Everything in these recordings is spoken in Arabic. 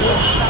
يلا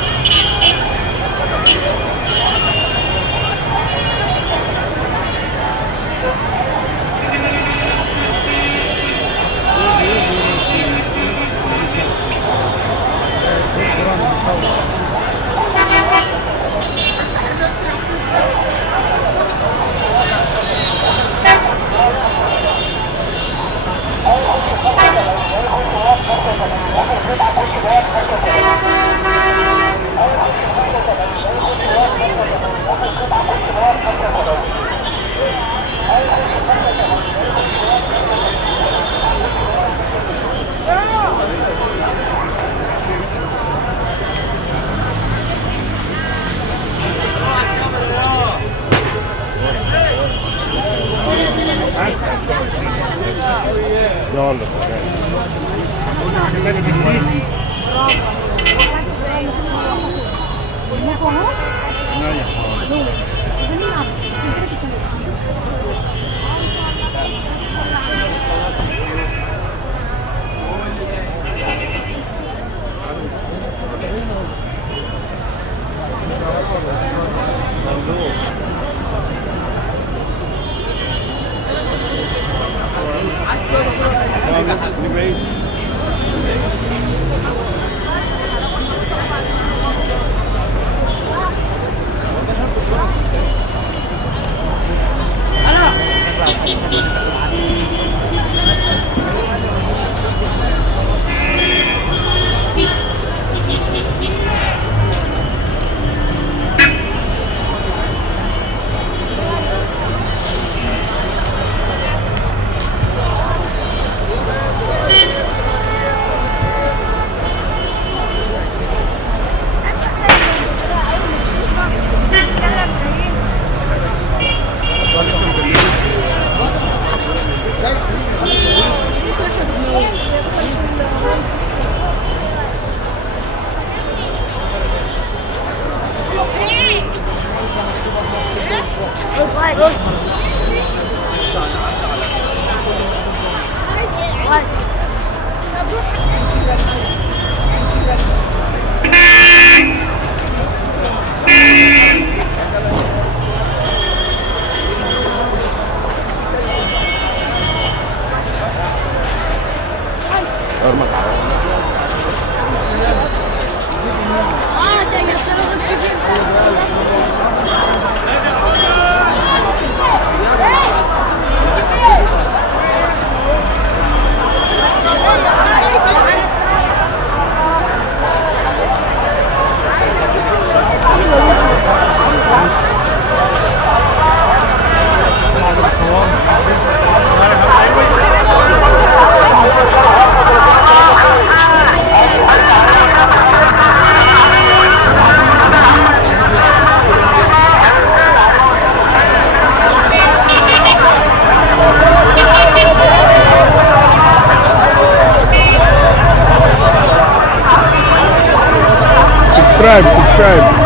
subscribe.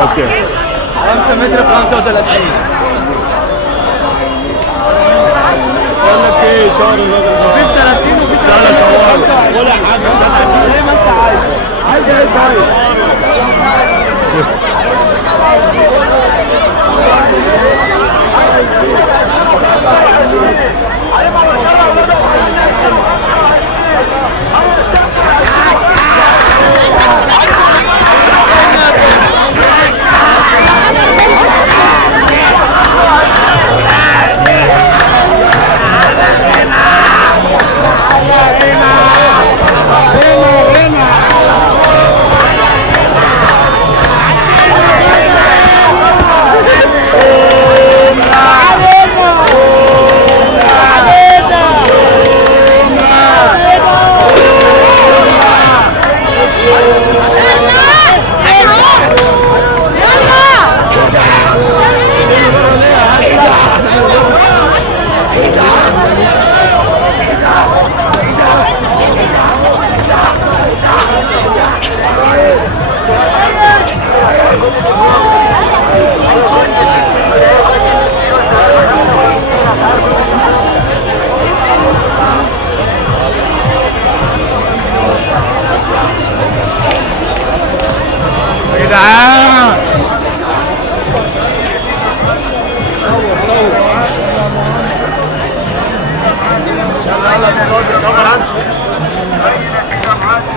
اوكي 5 متر ب 35. بقول لك ايه شهر الراجل ده في 30 وفي سنه ولا حاجه زي ما انت عايز ايه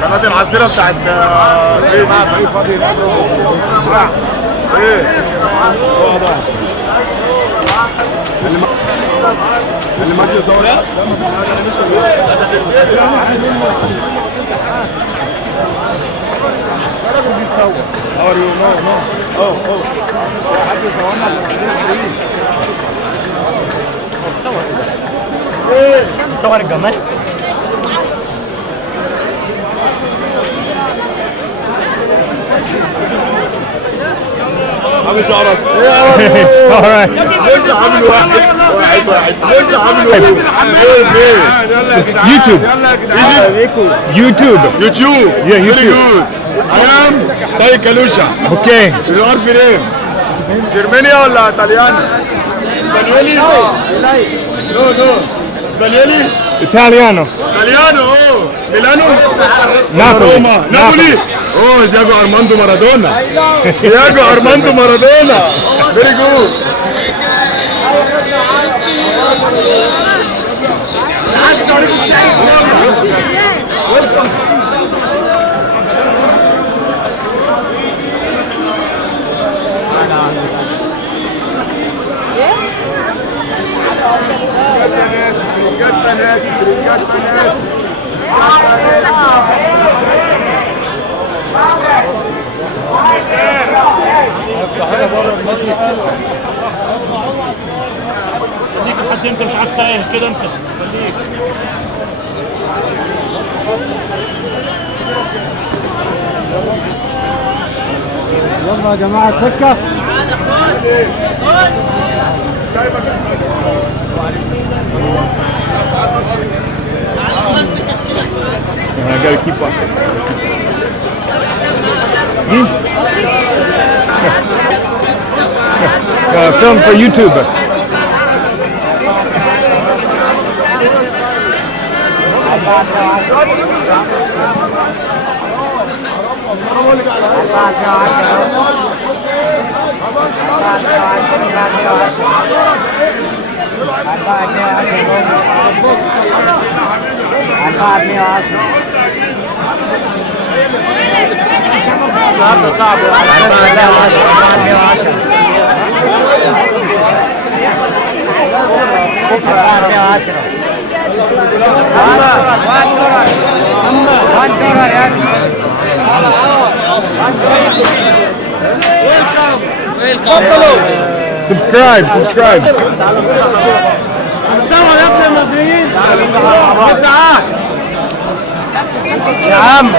قناة العسيرة بتاعت ايه بقى فريق فاضي هناك اسمع ايه هو ده اللي ماشي يصور ده راجل بيصور اور يو نو اوه حد يصورنا صور الجمال عامل شعر اصلا ايه لسه عامل واحد لسه عامل واحد يوتيوب فيري جود I am طارق كالوشا اوكي You are فريم جرمانيا ولا ايطالياني؟ اسبانيولي؟ نو اسبانيولي؟ ايطاليانو ميلانو؟ نابولي نابولي اوه دياجو ارماندو مارادونا فيري جود خليك لحد انت مش عارف تايه كده انت خليك يلا يا جماعه سكه I gotta keep watching. Film for YouTube. Subscribe. سوا يا ابن المصريين يا عم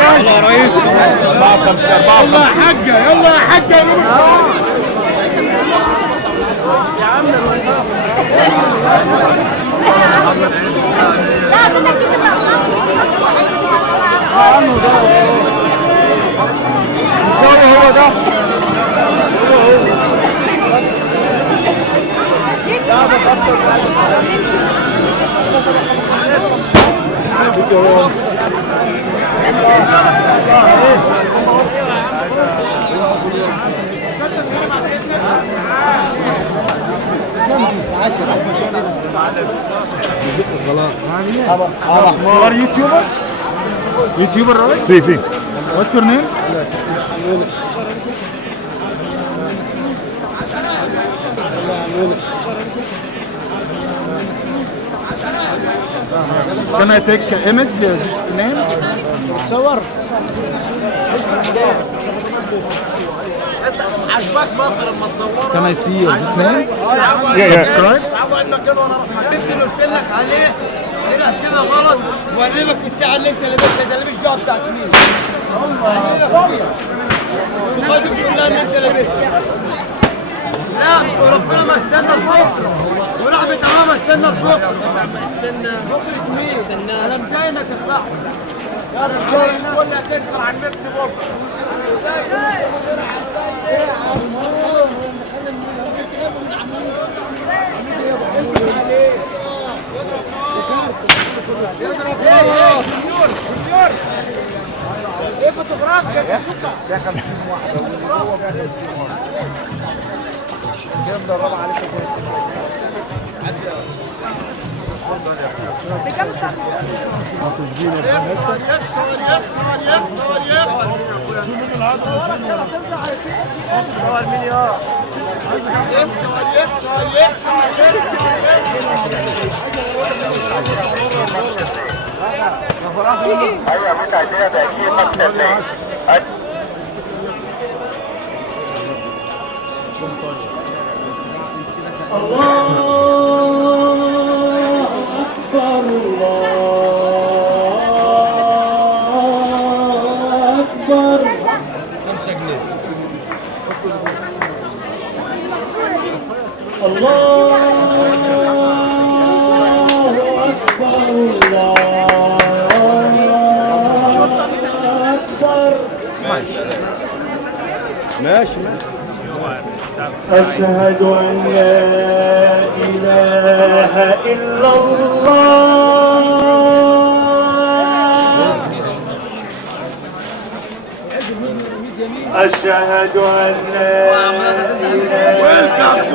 يلا يا ريس يلا يا حاجة يلا يا حاجة هو ده Are you YouTuber? YouTuber, right? See. What's your name? Can I take an image? This name? صور Can I see this name? Yeah. Subscribe. هنا سيبها غلط وأقلبك في الساعة اللي أنت لابسها ده اللي مش جوه بتاعت مين؟ وخدك تقول لها إن أنت لابسها. لا مش ربنا ما استنى الفقر ورحمة الله ما استنى الفقر. فقرة مين؟ أنا مداينك يا صاحبي. يا رجال كل هتكسر على النت بكرة. سنيور ايه فوتوغراف ايوه مش عايزينها تأكيد 5 أشهد أن لا إله إلا الله أشهد أن لا إله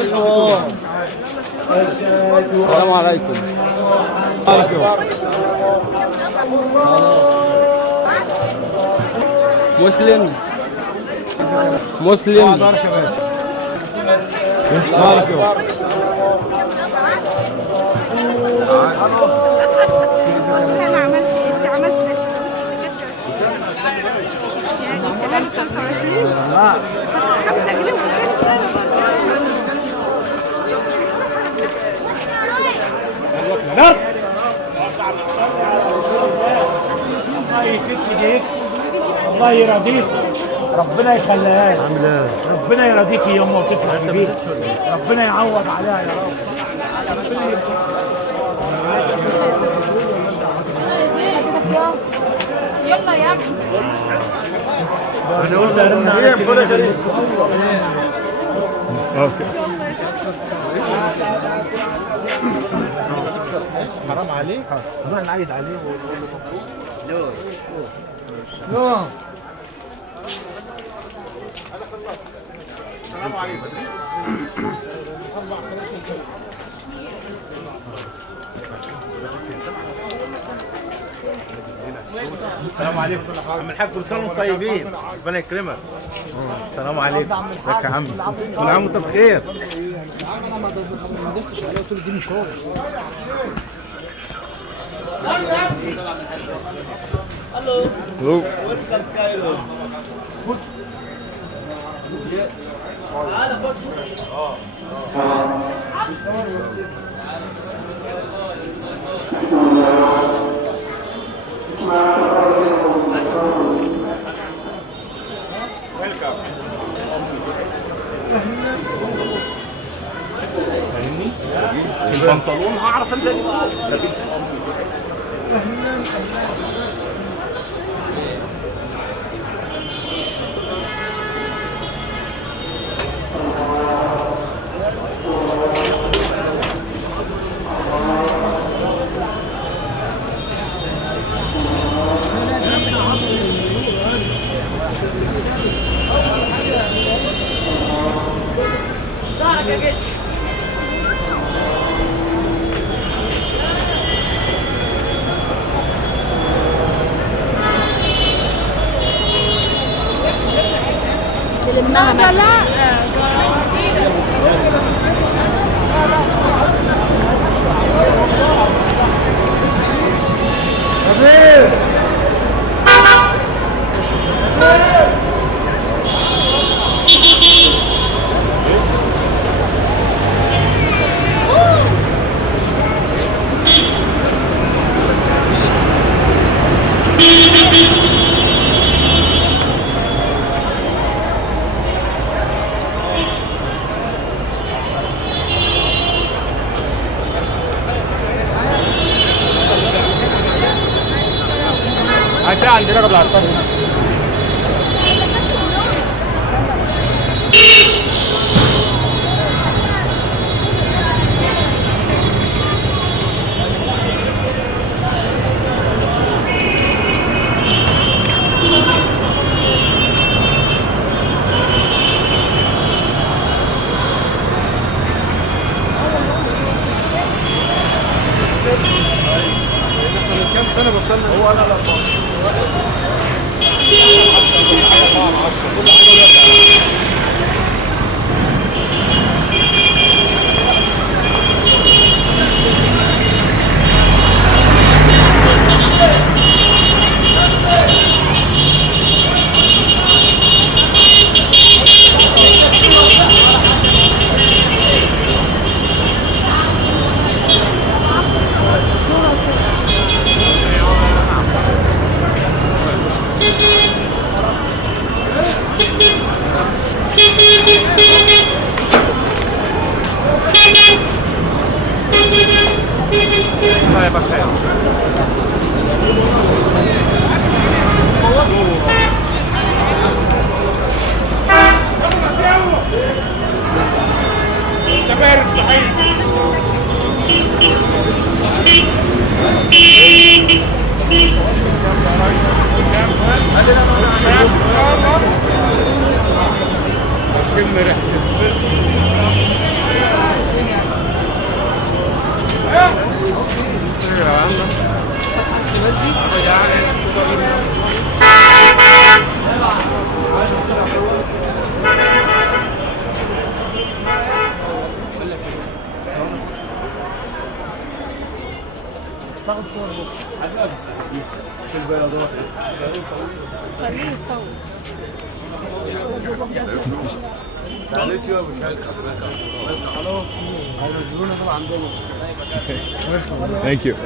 إلا الله السلام عليكم مسلمز يفك ايديك، الله يرضيك، ربنا يخليها لك. ربنا يرضيك يا امه وتفرح بيك، ربنا يعوض عليها يا رب. يلا يا ابني. انا قلت ارن عليك. اوكي. حرام عليك، نروح نعيد عليه ونقول له نو السلام عليكم. السلام عليكم عم الحاج، كل سنه وانتم طيبين، ربنا يكرمك. السلام عليكم، ازيك يا عم؟ كل عام وانت بخير. انا ما ضفتش عليه، قلت له اديني شغل. الو. فاهمني؟ في البنطلون هعرف انزل لكن ظهرك يا جدع. تلمها مثلا. هتلاقي عندنا قبل العطار. كام سنه بطلنا؟ هو انا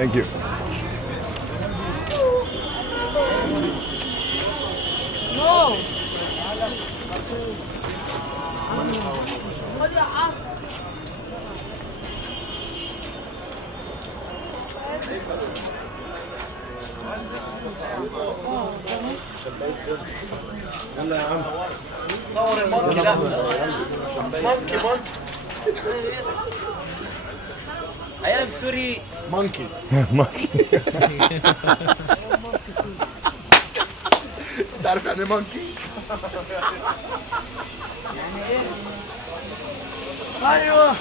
Thank you. خد يا عم. يلا يا عم صور المونكي ده. مونكي I am sorry. مونكي تعرف يعني مونكي؟ ايوه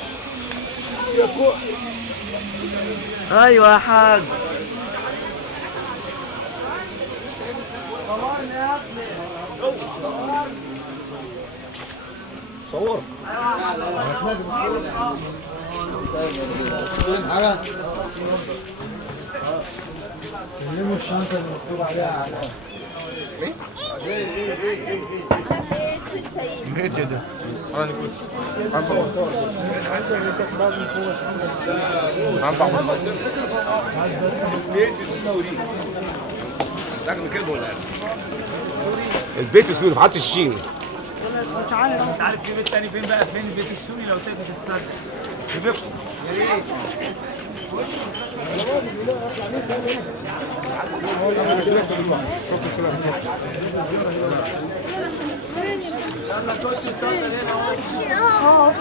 ايوه يا حاج. صور لموا الشنطه اللي مكتوب عليها ميت ده انا كنت البيت السوري في حاره الشين. انت عارف في بيت تاني فين بقى؟ فين البيت السوري لو تقدر تتصدق في بيتكم. يا ريت.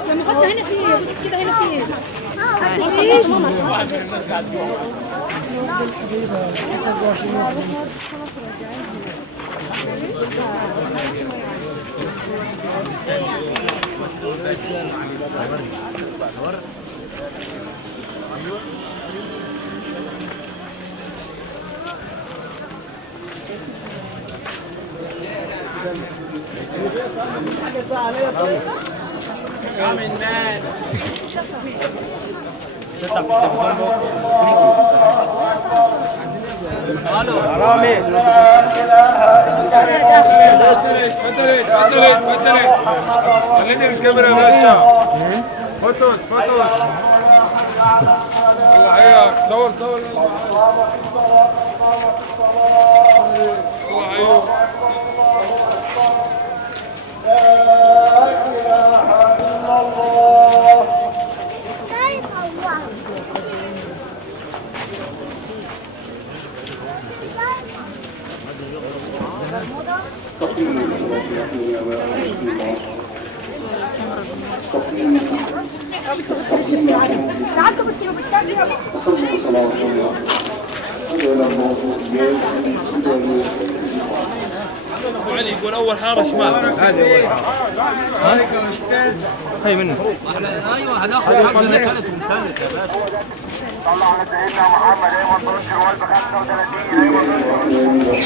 لما حط هنا فيه بص كده هنا فيه حاسس ايه خليني الكاميرا يا باشا. فوتوس الله حياك. صور الله حياك. علي يقول اول حاره شمال. هذه اول حاره. عليك يا استاذ. هي منه. ايوه هناخد حقنا كانت ممتلكه يا باشا. طلع على سيدنا محمد. ايوه طرش الوال ب 35.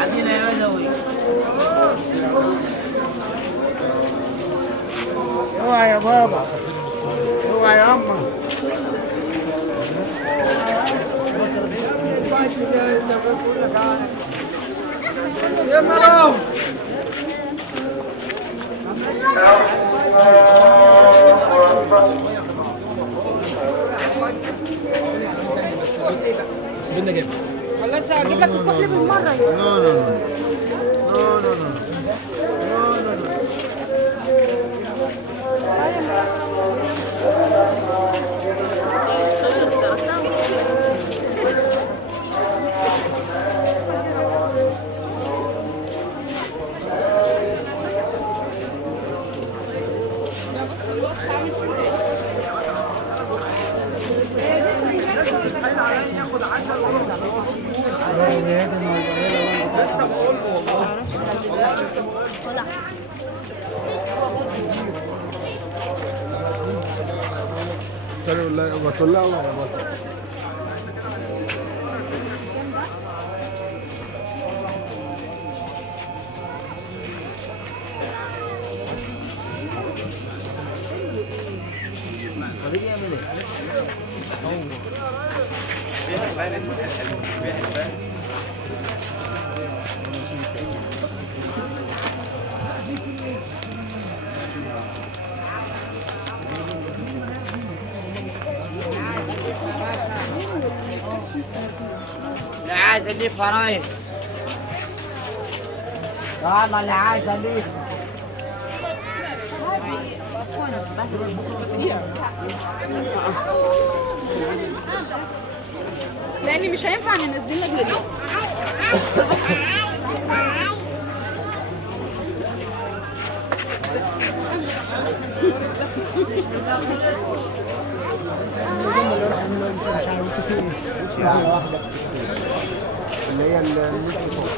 عدينا يا بدوي. اوعى يا بابا اوعى يا اما يا مرام. بدنا كده. خلاص هجيب لك الكحل بالمره بطلع ولا بطلع. اللي عايز اللي فرايز. يلا اللي عايز اللي لان مش هينفع ننزل لك دلوقتي. اللي هي النص فوق.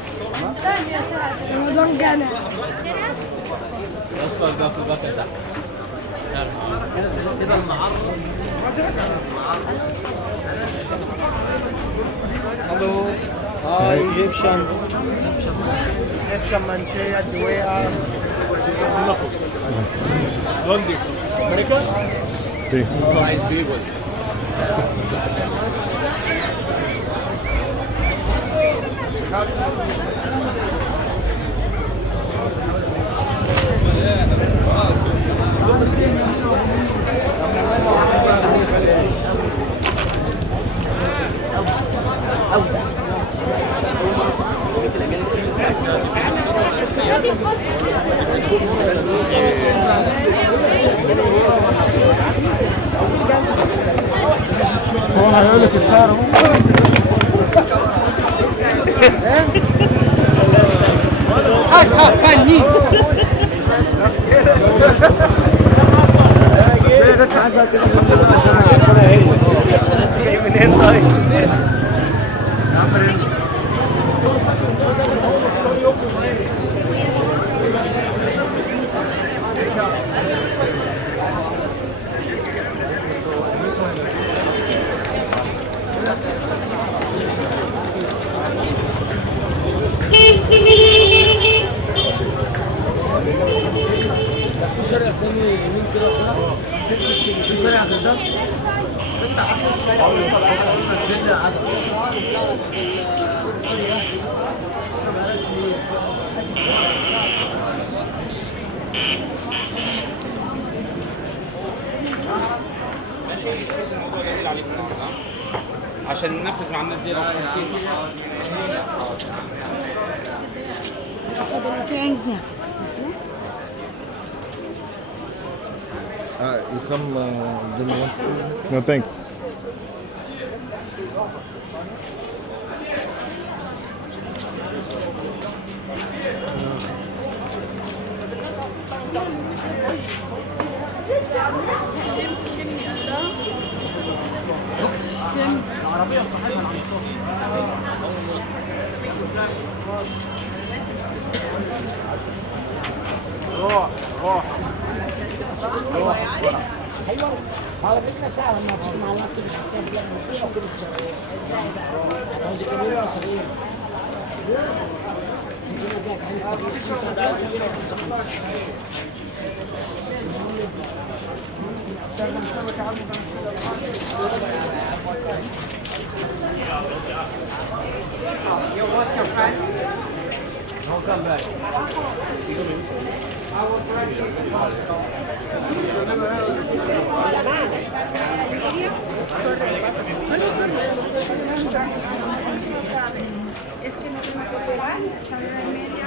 رمضان جانا. كده المعرض. Hello. Hi, Egyptian manchea, Duea. ¿Dónde? ¿América? Sí. Nice people. هو هيقول لك السعر اهو. جاي منين طيب؟ في شارع تاني يمين كده في شارع غير ده. عشان ننفذ مع الناس دي You come, then you want to see this? No, thanks. العربية صاحبها العنطاف. روح روح روح. ايوه على فكره سهله لما تيجي مع الوقت مش هتلاقي فيها كل الشغل هتعوزي كبير ولا صغير؟ انت مزاج عايز Yo, what's your friend? I'll come back. I will correct you in Es que no tengo que operar, sale de media.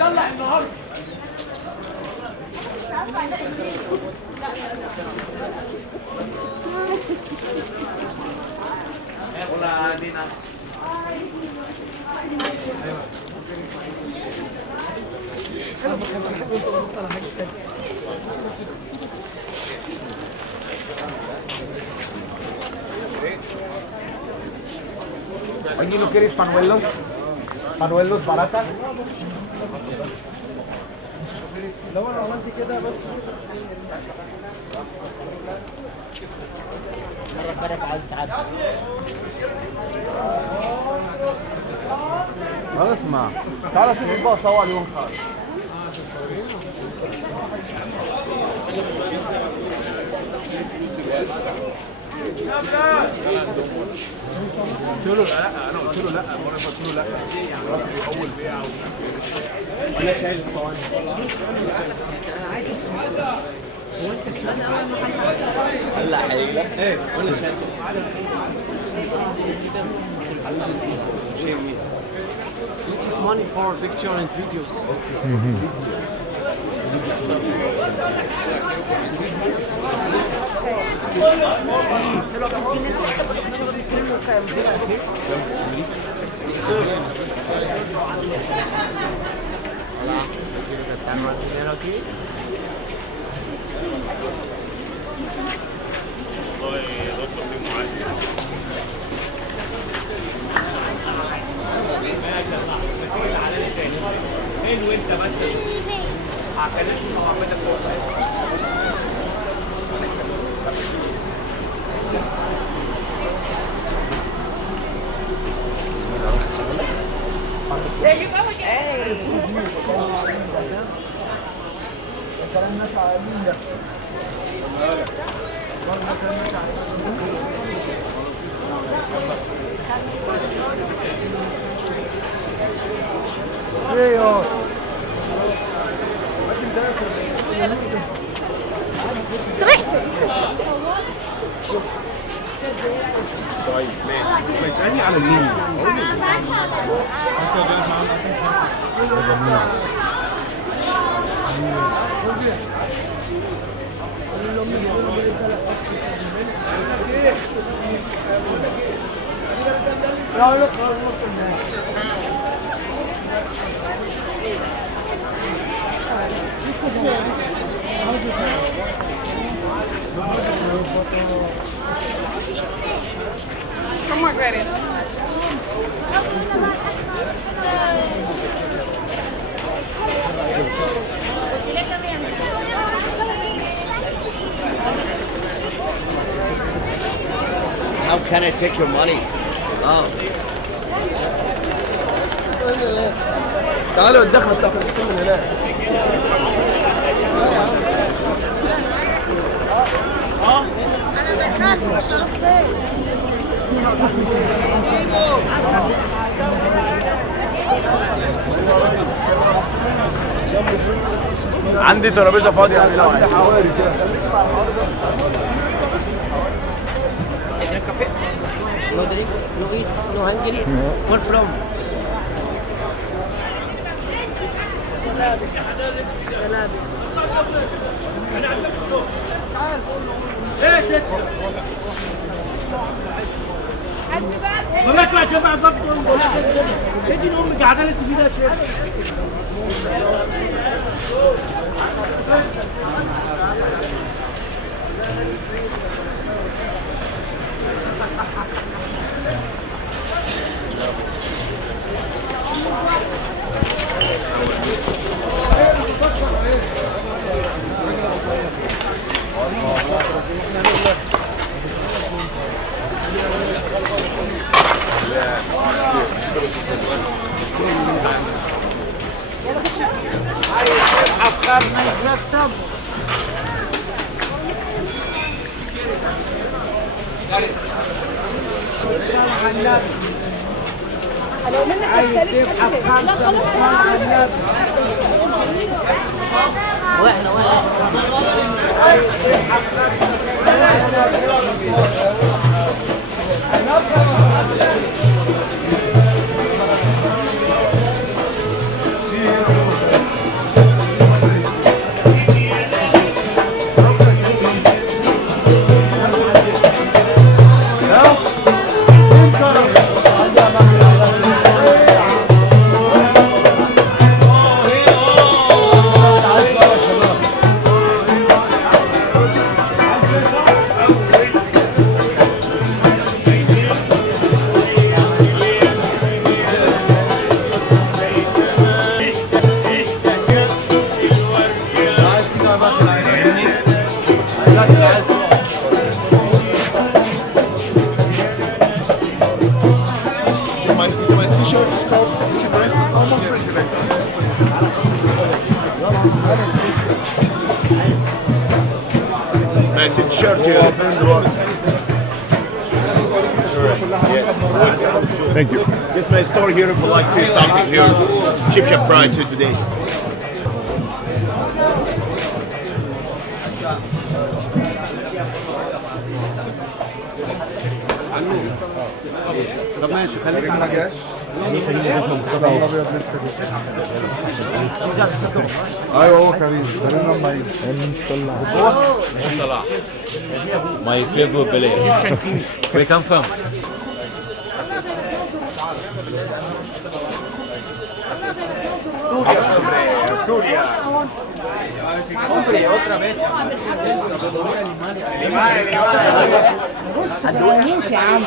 طلع النهارده. Hola, nenas. Oye, ¿no quieres panuelos? Panuelos baratas. لو انا عملت كده بس ربنا عايز تعدي. ما اسمع تعال شوف الباص هو اليوم قلت له لا، انا قلت له لا المره اللي قلت له لا اول بيعه ولا شايل الصواني. هلا هيجي ايه ولا شايل money for picture and videos. Estamos dinero aquí. There you go again. كلام الناس عاقلين ده ايوه طيب ماشي. ما يسألني على مين؟ Come on, Greta. How can I take your money? تعالوا الدخله بتاعت القسم من هناك عندي ترابيزه فاضيه يعني لو عايز. حواري كده No drink, no eat, no hungry. Where from? ما بطلع شبع ضبط ادي امك عدلت في ده شيء. لو منك الثالث لا خلاص Mas t-shirt, segurança, almost ready, velho. Nice t-shirt here. Yes. Thank you. Just my store here for like say something here. Cheap price here today. طب ماشي خليك على جاش. ايوه هو كريم لما يجي Salah. My favorite player. Where come from? Asturias. Hombre, otra vez. بص ده موت يا عم.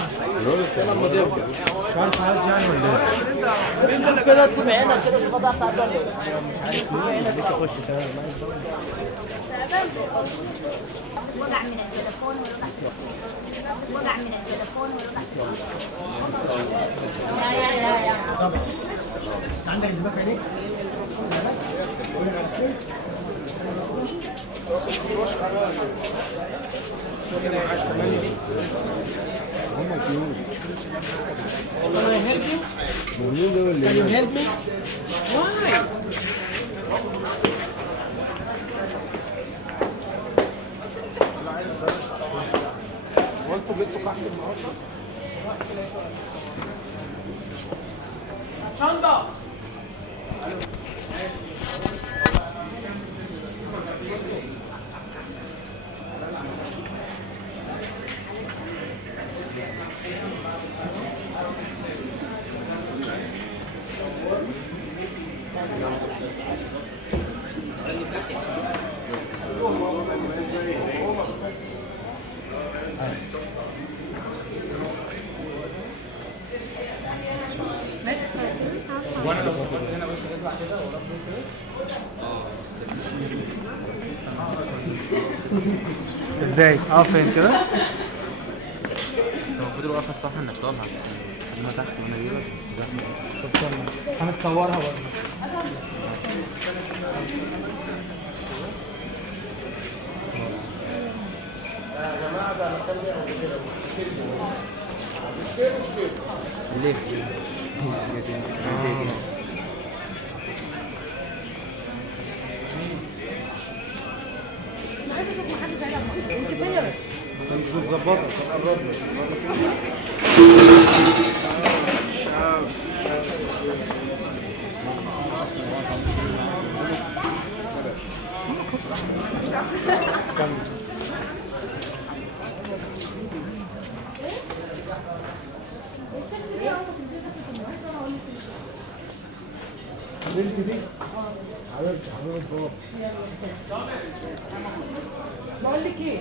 كده اطلب عينك كده شوف ضغط على الدنيا. وجع من التليفون وجع من التليفون لا عندك دماغ عينيك؟ Can you help me? Why? وانتوا جبتوا كحك النهارده؟ وانا لو ظبطت هنا وش يطلع كده ورب كده. ازاي؟ فين كده؟ المفروض الوقفة الصح انك تقف على السلمة تحت وانا اجيبها بس هنتصورها برضه. ليه؟ بقول لك ايه؟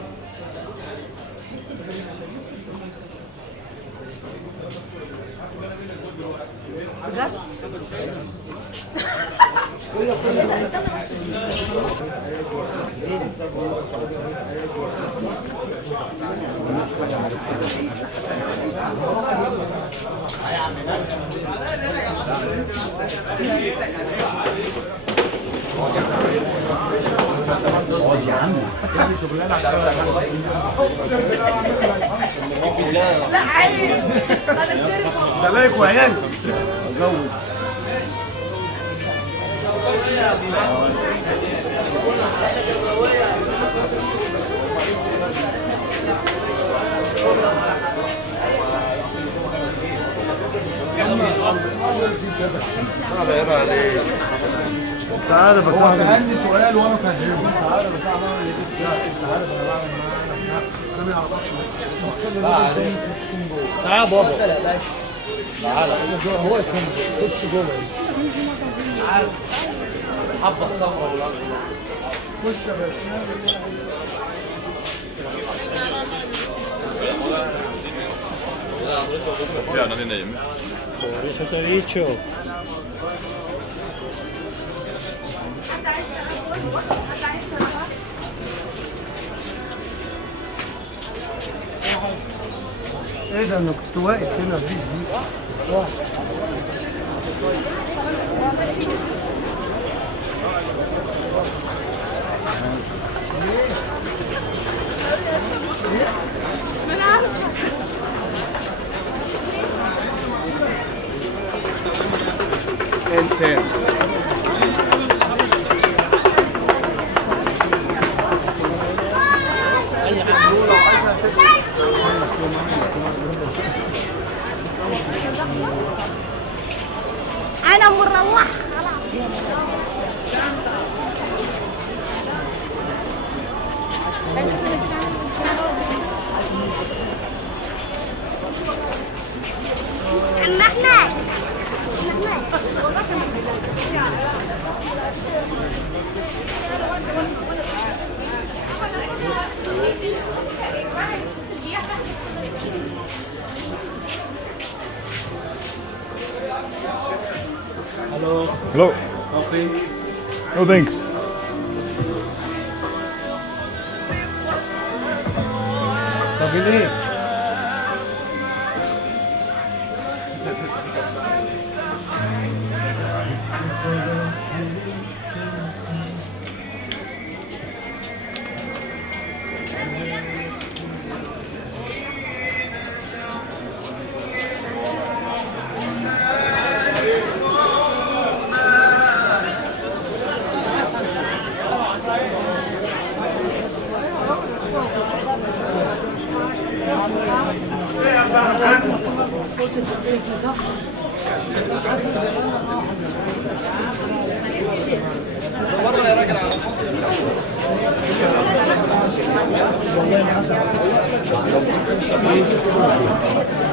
لا عيب ده لايك وعيال. تعالى بس هو سألني سؤال وانا فاهمه. تعالى بس انا بعمل اللي بيك انت عارف انا بعمل معاه ده ما يعرفش بس تعالى بابا. تعالى هو يفهم. خش جوه. تعالى. حبه الصفرا والاخضر. خش يا باشا. Ja, non è nemmeno. ايه ده انا كنت واقف هنا في دي. انسان انا مروح خلاص. عم احمد Hello. Hello. Coffee. No thanks. طب ليه؟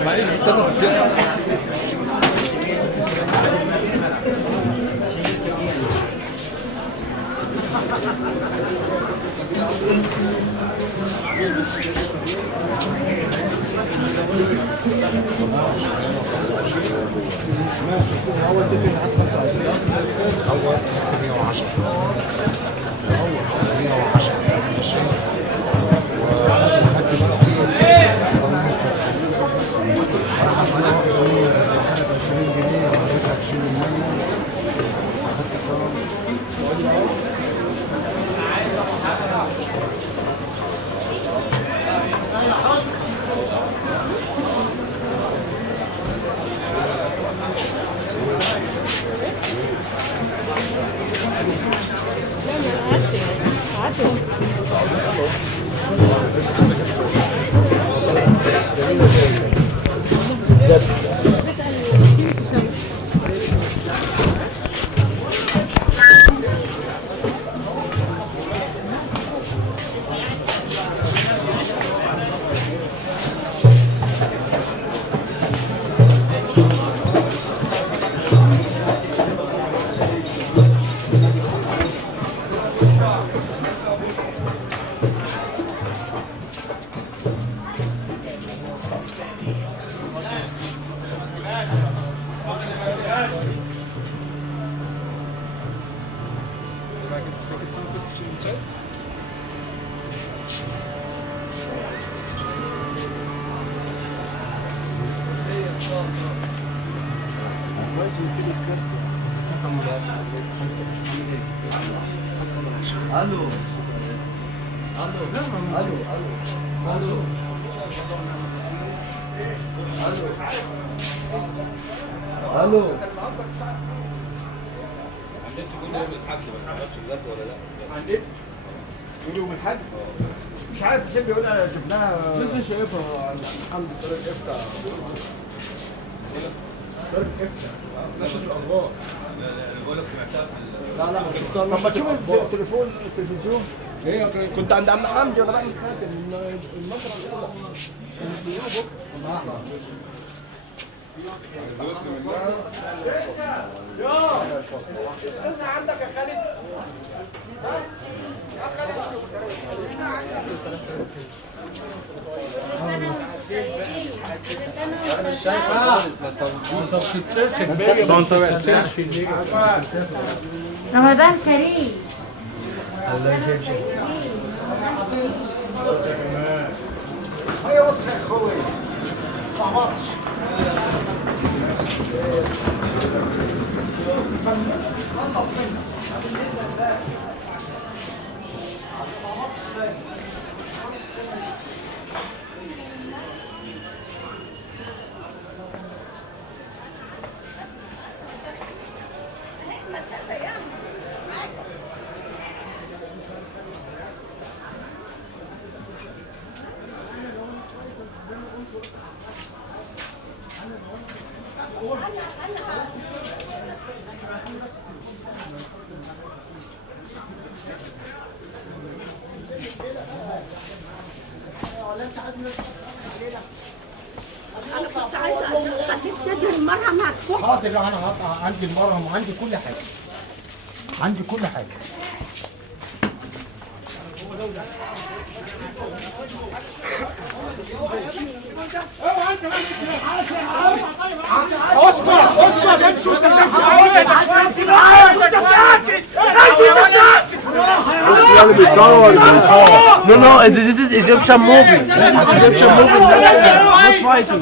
معلش بس انا الو عندك يقول يوم الاحد مش عارف الشيخ بيقول شفناها لسه شايفها الحمد لله. افتح طارق افتح نشر الاخبار. لا لا طب ما تشوف التليفون التلفزيون. هي كنت عند عم حمدي وانا بعمل خاتم المطرح لسه عندك يا خالد؟ رمضان كريم. هيا وصل انا كنت عايزه اديك صدر المرهم هتفك. حاضر انا هقطع، عندي المرهم وعندي كل حاجه، عندي كل حاجه. اسكت امشي وانت ساكت. بص يعني بيصور. No, this is Egyptian movie. This is Egyptian movie. Not fighting.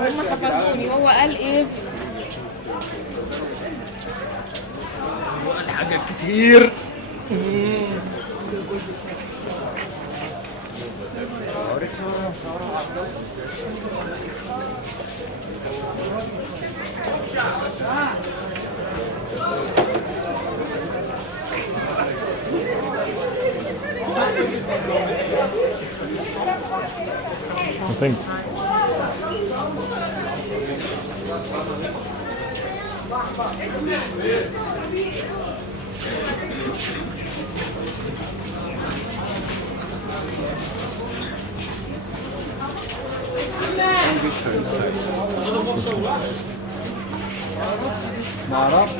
هم حفظوني. هو قال ايه؟ حاجات كتير. Thanks.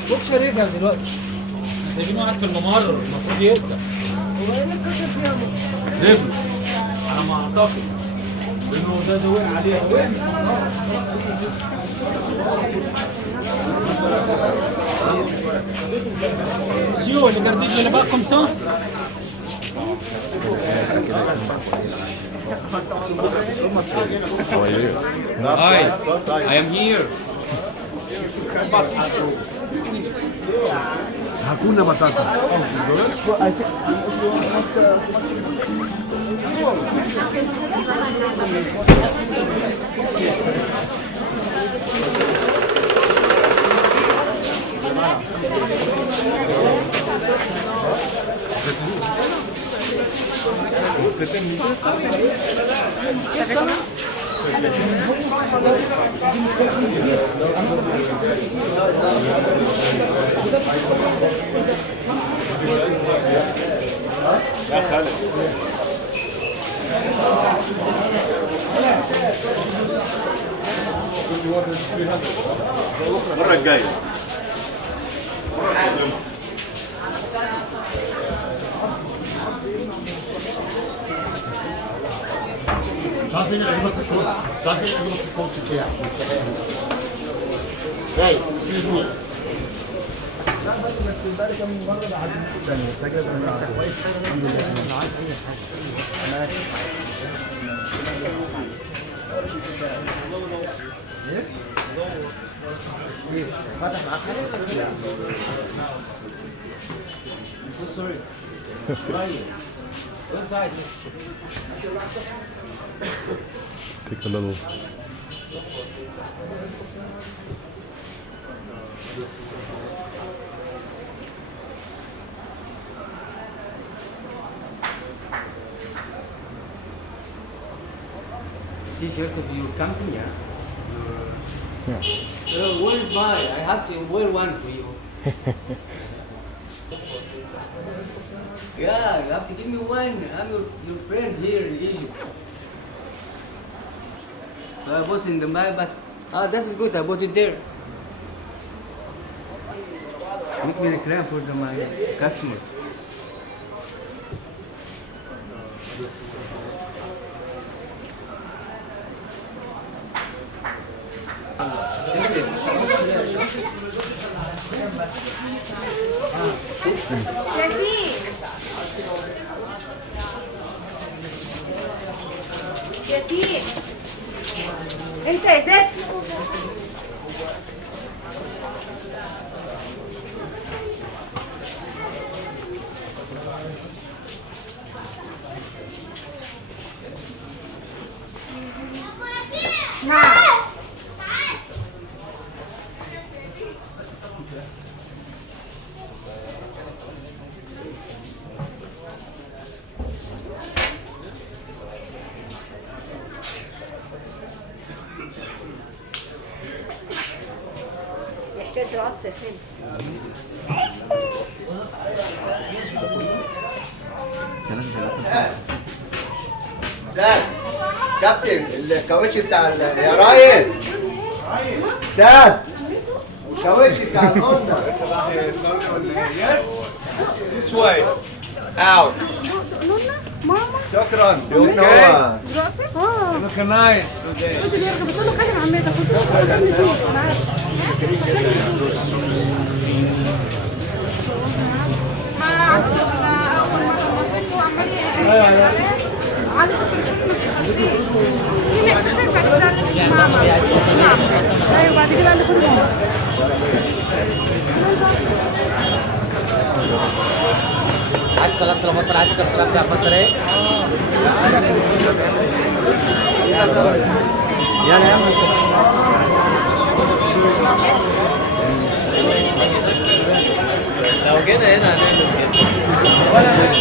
فوق شريفة دلوقتي. سايبين واحد في الممر المفروض يبدأ. هو ايه اللي اتكسر فيها؟ رجله. على ما اعتقد. لانه ده وقع عليها. Monsieur, le gardien de là-bas comme ça? Hi, I am here. Hakuna Matata. يا خالد المرة الجاية. عارفين عجبك الكوت؟ عارفين عجبك الكوت بتاعي؟ جاي اسمه لا بس امبارح كان من بره بعد الثاني سجل كويس الحمد لله. انا عايز اي حاجه ايه؟ ايه؟ فتح معاك حاجه؟ سوري Take a little. T-shirt of your company, yeah? Yeah. Where is my? I have to wear one for you. Yeah, you have to give me one. I'm your friend here in Egypt. So I bought in the bag, but this is good. I bought it there. Make me a claim for my customer. ياسين انت يا زفت العطسه يا خالد. استاذ كابتن الكاوتش بتاع يا ريس استاذ الكاوتش بتاع الهوندا Yes. This way. Out. شكرا دلوقتي؟ Look nice today. خد اللي يرغب بتقول له كلم عمتك خد انا عارف ما عرفتنا اول مره وصلت وعمال عارف سمع سمع بعد كده قال لي ماما ايوه بعد كده قال لي خد ماما عايز تغسل افطر عايز تغسل بتاع افطر ايه؟ يلا يا عم لو جينا هنا هنعمل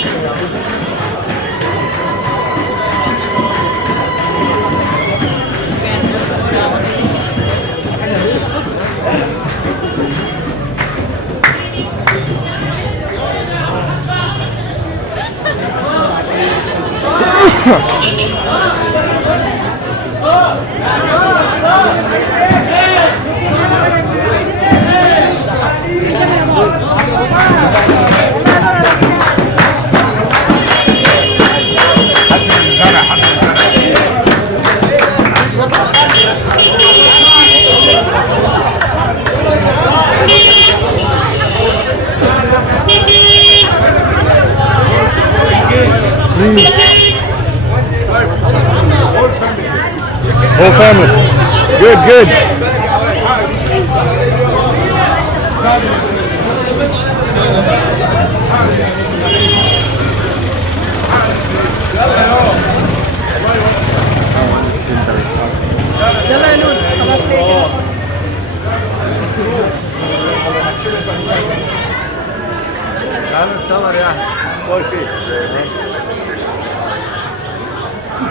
Whole family. Good, good. يلا يا نون خلاص هي كده تعالوا نتصور يا احمد. صور فين؟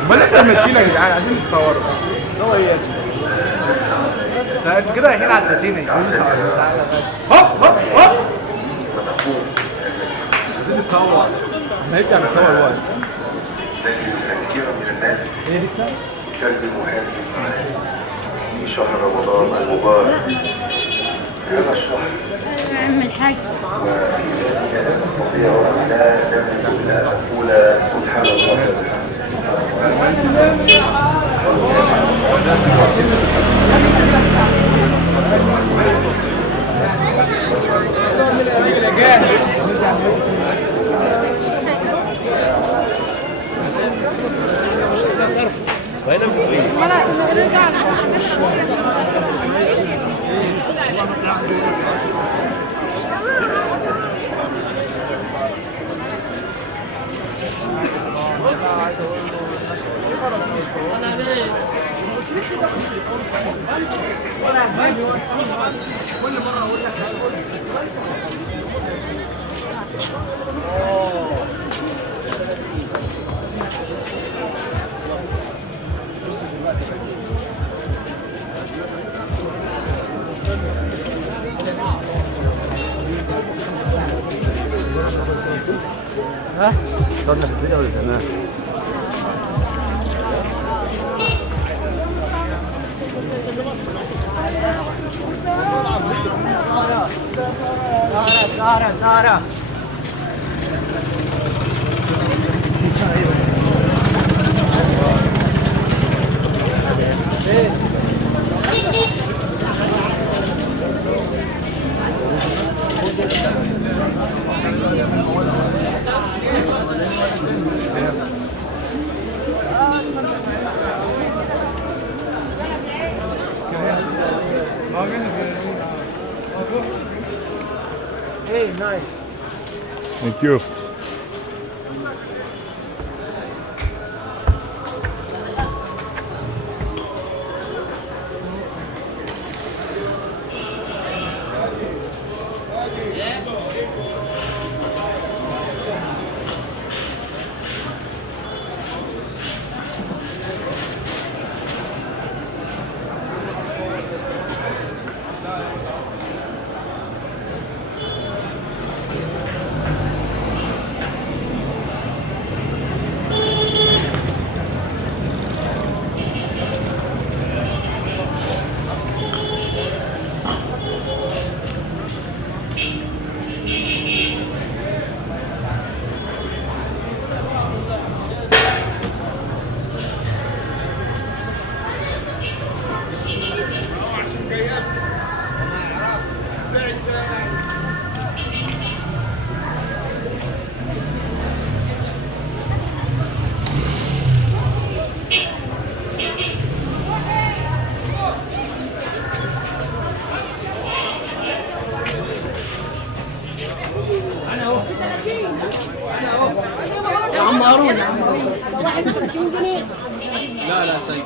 امال احنا ماشيين يا جدعان عايزين نتصوروا. صور ايه؟ انتوا كده رايحين على التسينة. هوب هوب هوب. عايزين نتصور. ما يرجع نصور الوقت. ايه لسه؟ في شهر رمضان المبارك هذا الشهر اعمل حاجه نستطيع أن لا نقول سبحان الله ها؟ صرنا في الفيديو ولا تمام؟ Zara. Hey, nice. Thank you. واحد 30 جنيه. لا لا سيد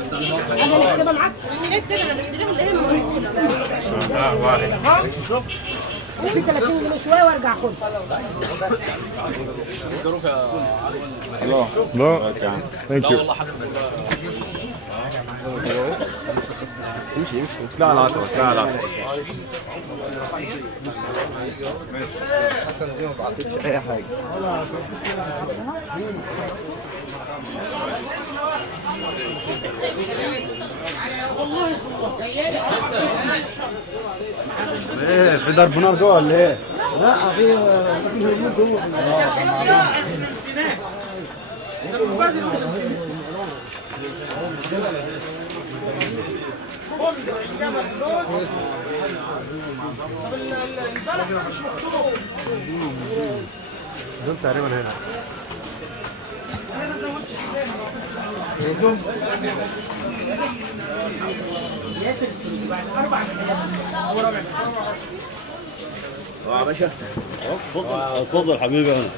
بس على موقع انا اللي احسبها معاك. ايه كده انا بشتريها اللي هي موجوده. في 30 جنيه شويه وارجع اخدها. الظروف يا الله لا ثانك يو والله حضرتك امشي لا على عطرك لا على عطرك حسن دي ما بعتتش اي حاجه ايه في ضرب نار جوه ولا ايه؟ لا في هجوم جوه. دول تقريبا هنا يا باشا اتفضل حبيبي انا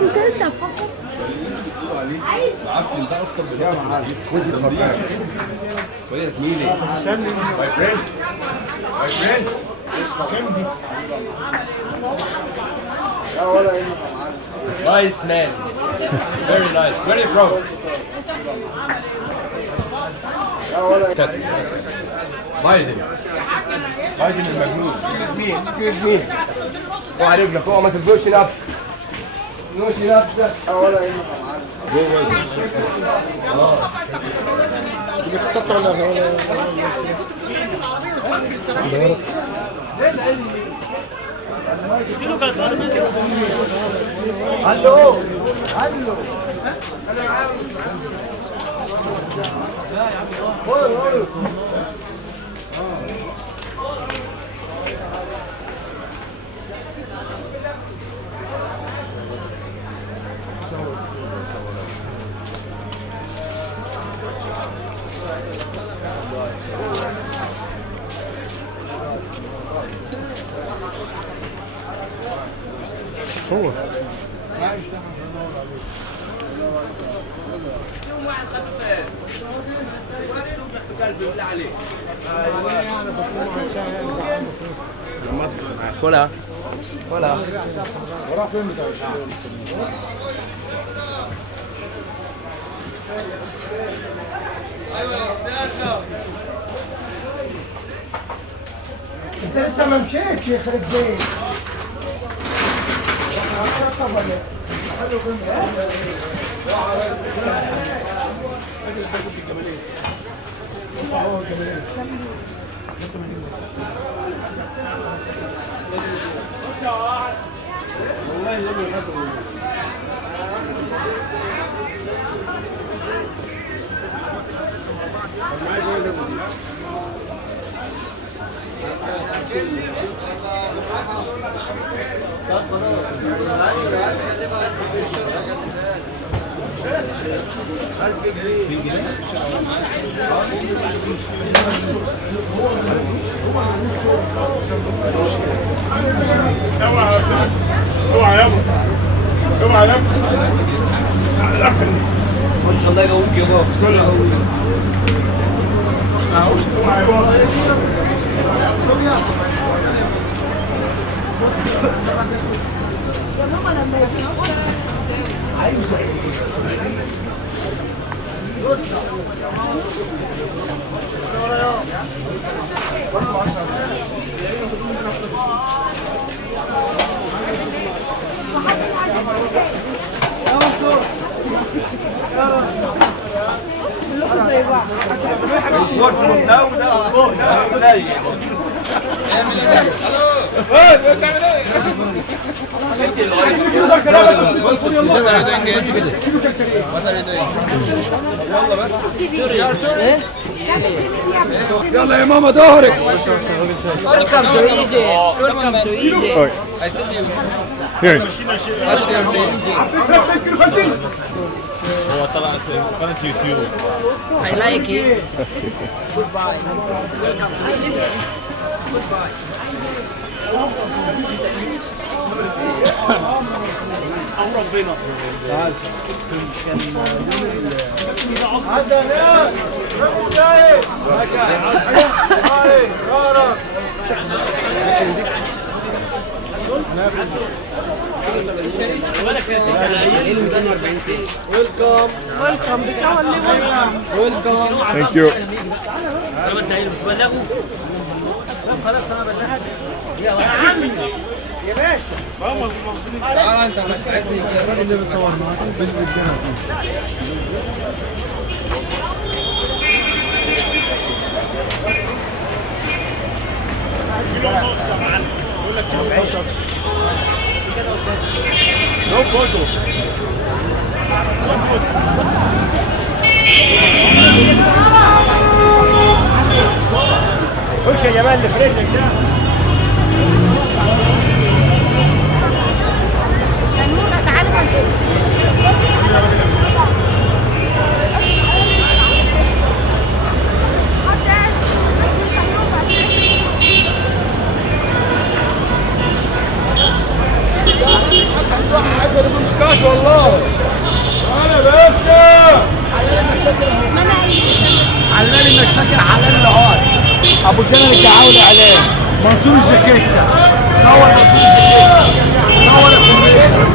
انت لسه هتفكر؟ عارف انت اصلا بالجامعه خد الخبر يا زميلي ماي فريند ماي فريند نايس مان فيري نايس وير يو فروم بايدن بايدن المجنون مين اوعى رجلك اوعى ما تلبسش نفسك نوشي نفسك ولا يهمك جوه بتسطر ولا الو هو كلها ولا وراح فين بتاع انت لسه ما مشيتش يخرب بيت. اوعى يا ابو اوعى يا ابو ما شاء الله يقومك يا بابا اوعى يا يلا يا ماما ظهرك. Welcome to Egypt. Welcome to Egypt. Here. هو طلع قناة يوتيوب. I like it. Goodbye. Welcome to Egypt. Goodbye. عدى هناك راجل شايف. علي رارك. ويلكم. ويلكم بيسووا اللي ويلكم. ويلكم. Thank you. خلاص انا بلغت. يا باشا. تعال انت مش عايزني الراجل اللي بيصور معاك بينزل الجنة. نو فوتو. خش يا جمال اللي في رجلك ده. شنورة تعالى ما نشوف. مشكاش والله. انا باشا. علال المشاكل حلال لهار. ابو جلال الجعاولي عليه. منصور الجاكيتة. صور منصور الجاكيتة. صور الكمبيوتر.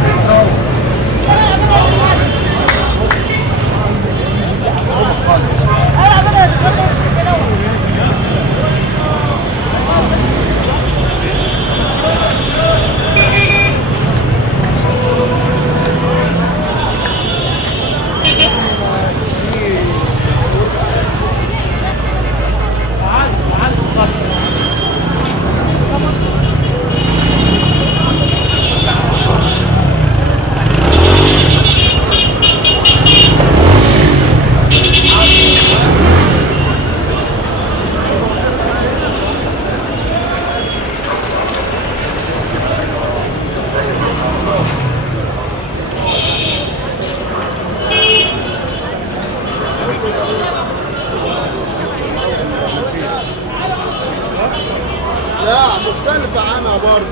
لا مختلفة عنها برضه.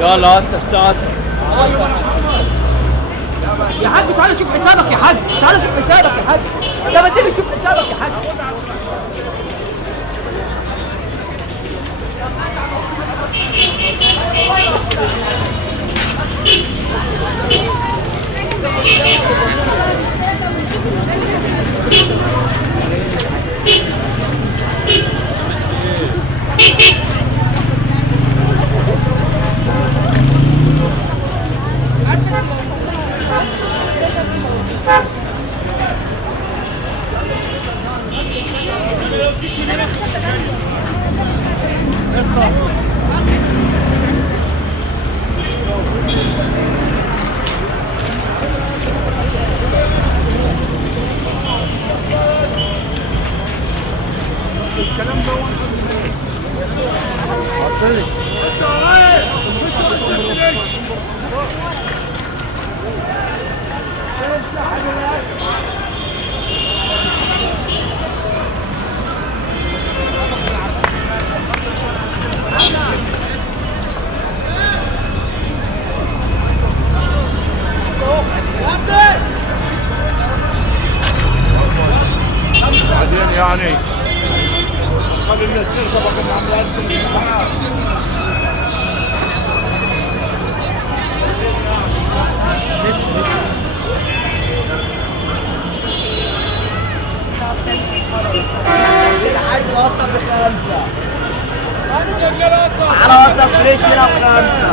يلا اسف يا حاج تعالى شوف حسابك يا حاج. تعالى شوف حسابك يا حاج. ده بديلي شوف حسابك يا حاج. بعدين يعني خلي الناس تركب كنا عم عايز اوصل بخمسة. على وصل فريش هنا بخمسة.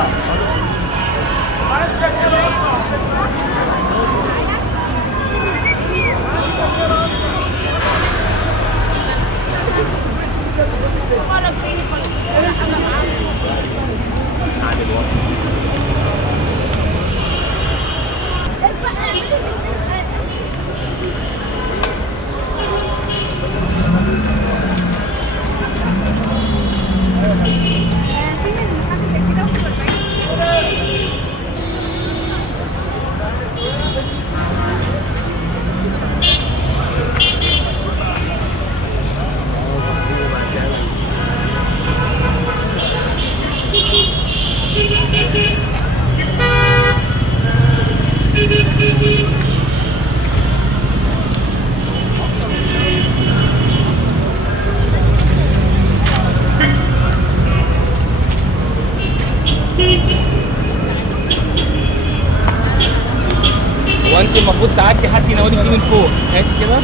ارفع وانت المفروض تعدي حد يناولك دي من فوق هات كده.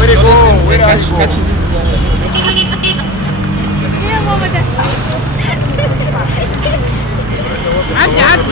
وير جو وير كاتش ايه يا ماما ده؟ عدي عدي.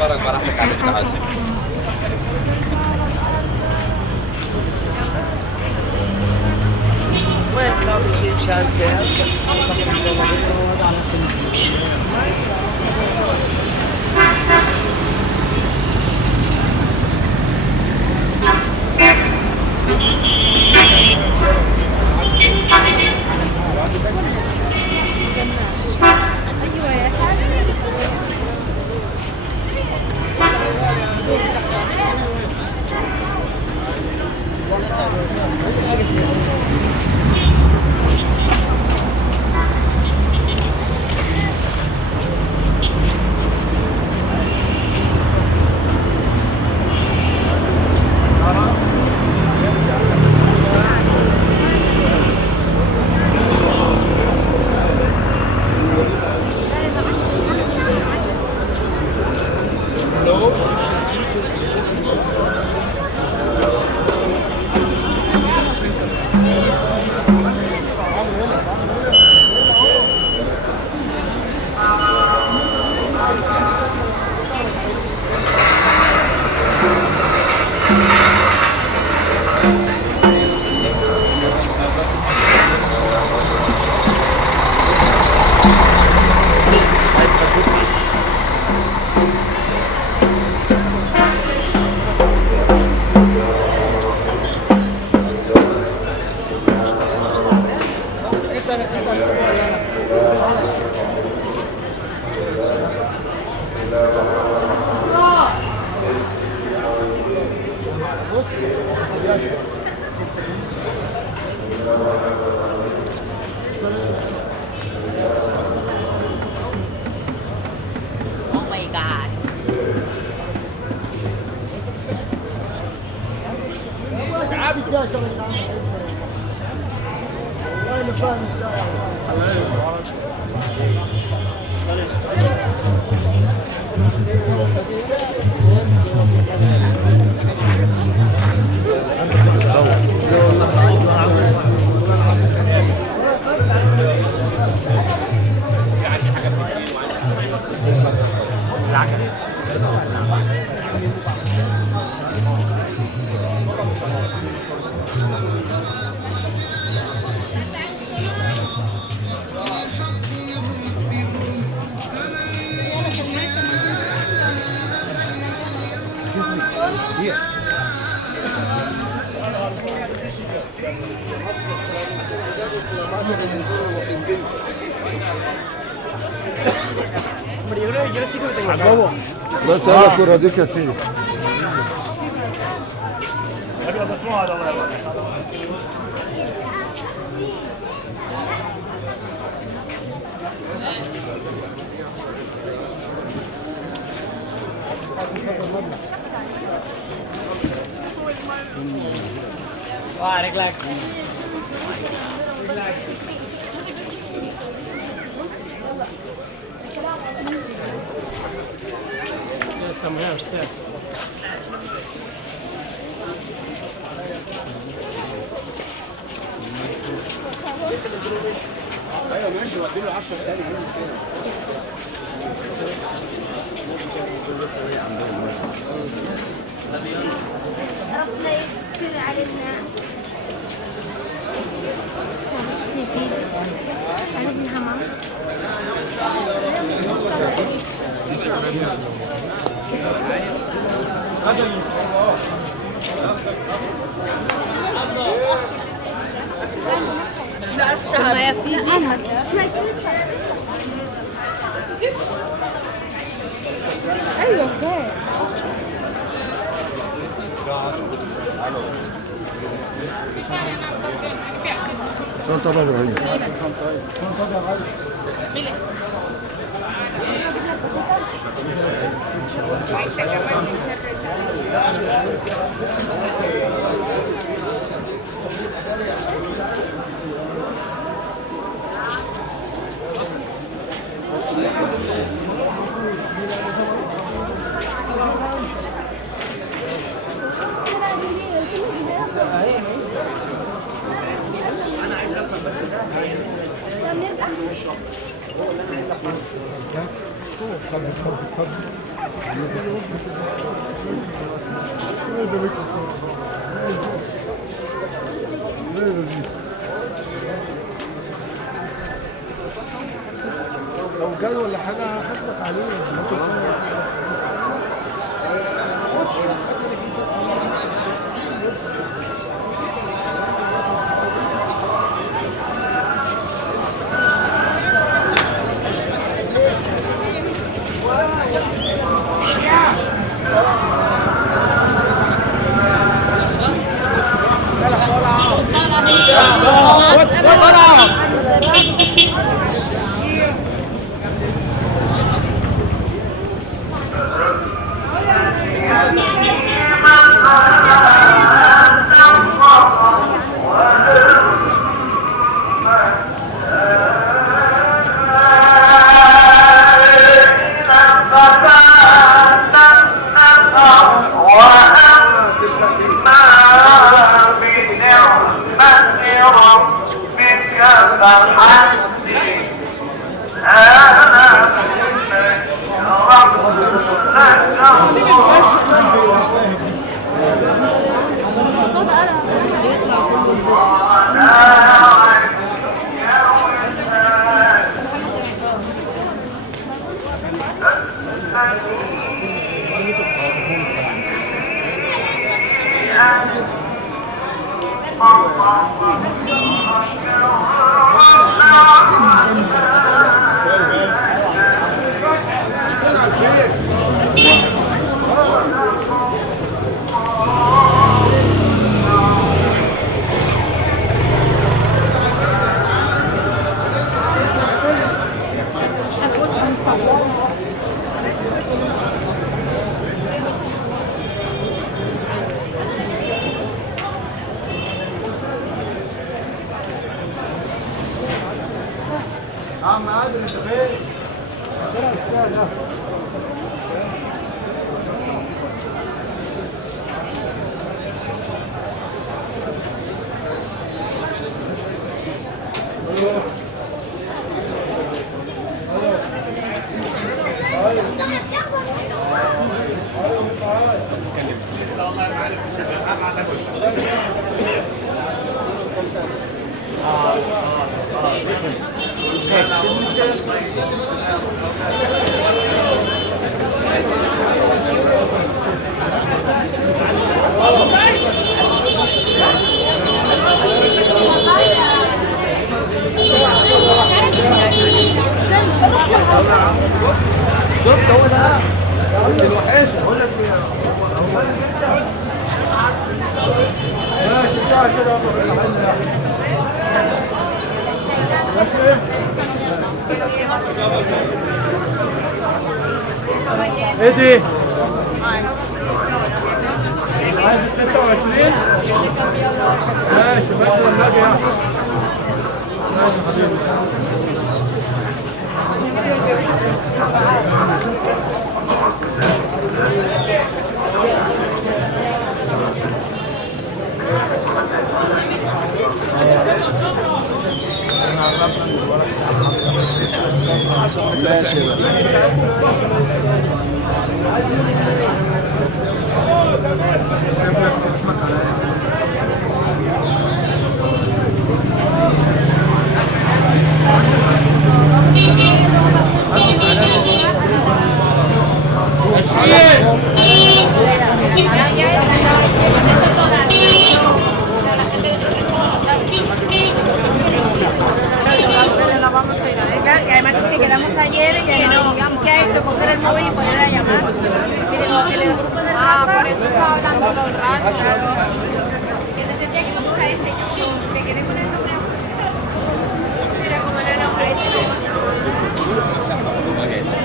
اتفرج براحتك على اللي عايزه. Welcome Egyptian sales. ايوه يا حبيبي. Oh my god. Excuse me. Here. بس انا الكرة دي كثير. Wah, relax. Yes, I'm here, sir. ايوه ماشي ودي له 10 تاني. ربنا يغفر علينا. بس نجيب على ابن همام. ما يفيدي ايوه كده. سلطة ابراهيم. لو جاي ولا حاجة هحاسبك عليه. عم عادل انت فين؟ شارع الساعة ده. Excuse me, sir. شفت هو ده الوحش بقول لك ماشي ساعة كده ماشي ايه دي؟ عايز ال 26 ماشي ماشي لما اجي يعني ماشي حبيبي ماشي Y además es que quedamos ayer y que no, ¿qué ha hecho? Coger el móvil y poner a llamar. Y digo, el grupo del Rafa, por eso estaba hablando todo el rato. Que te decía que vamos a ese, yo me quedé con el nombre justo. Pero como no, a ese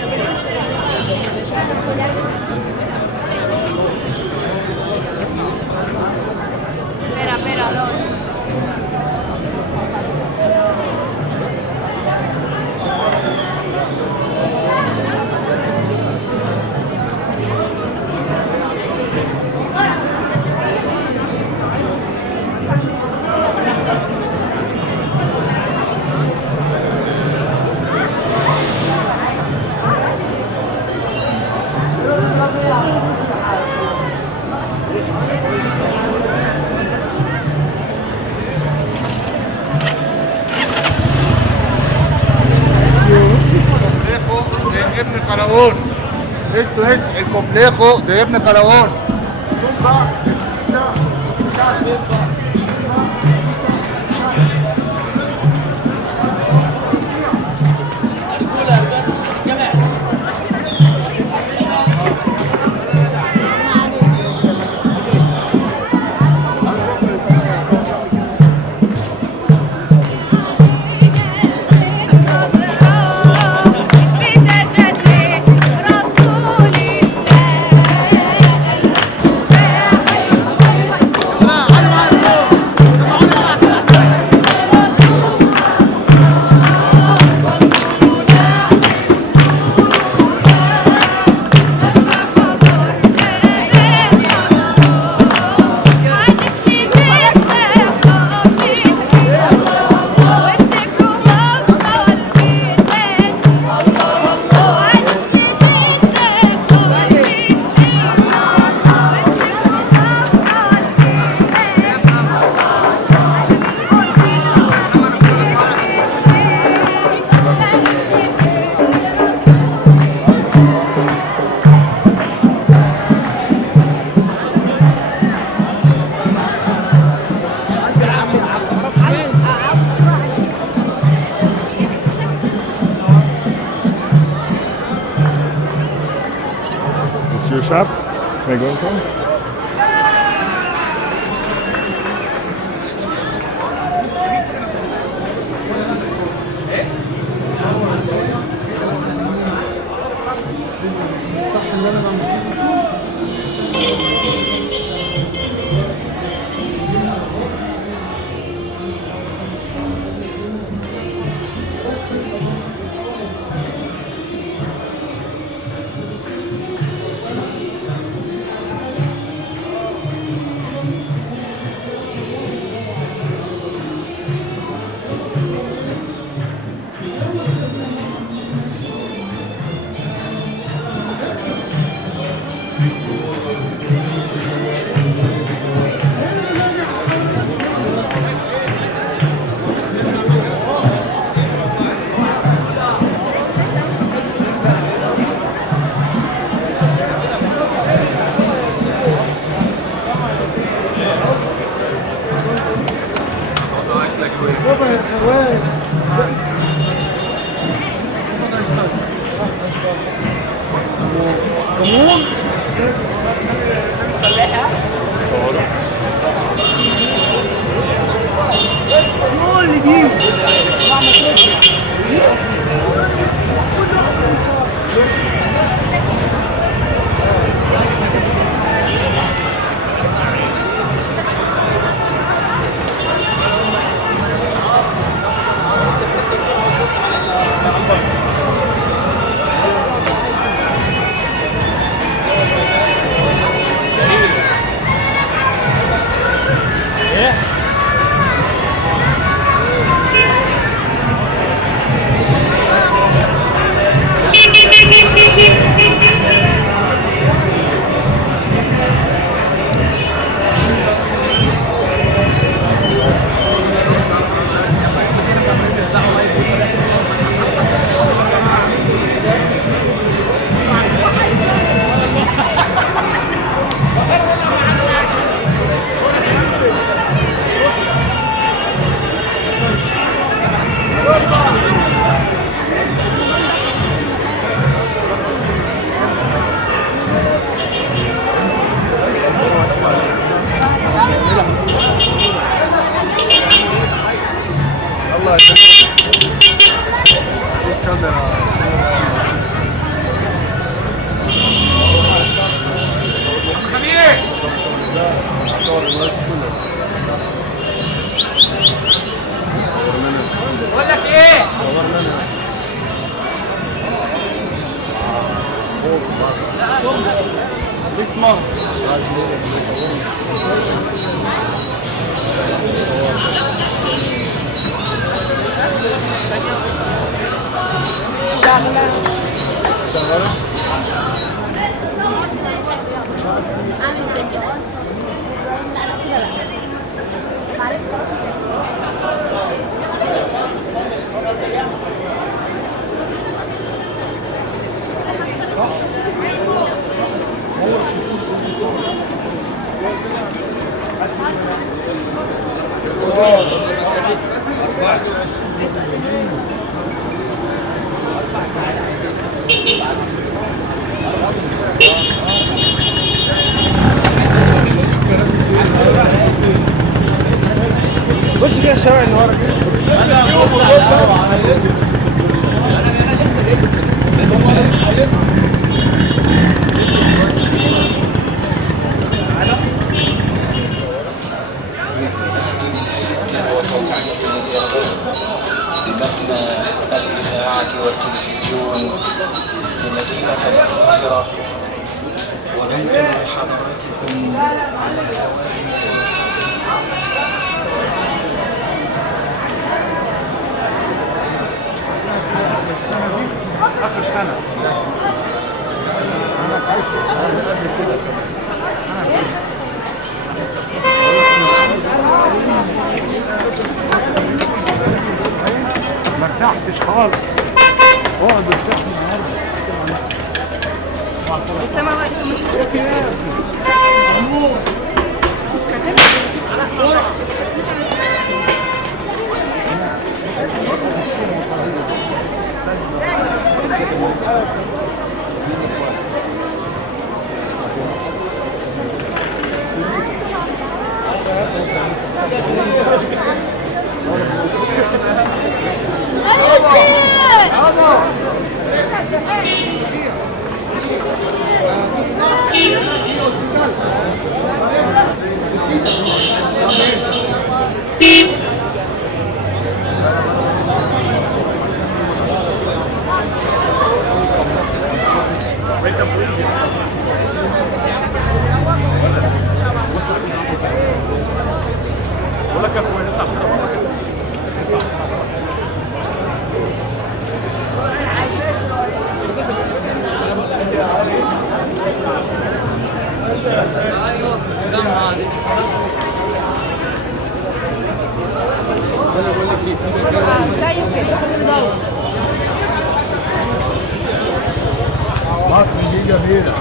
Espera, no. Ibn Faraón. Esto es el complejo de Ibn Faraón. Monsieur Chap, can I go inside? بص كده الشوارع اللي ورا كده بمبنى الإذاعة والتلفزيون بمدينة القاهرة وننقل لحضراتكم عن آخر سنة ما ارتحتش خالص. اقعد ارتاح النهارده. اسامه بقى مش ولا كفو نطلع مصر دي جميلة.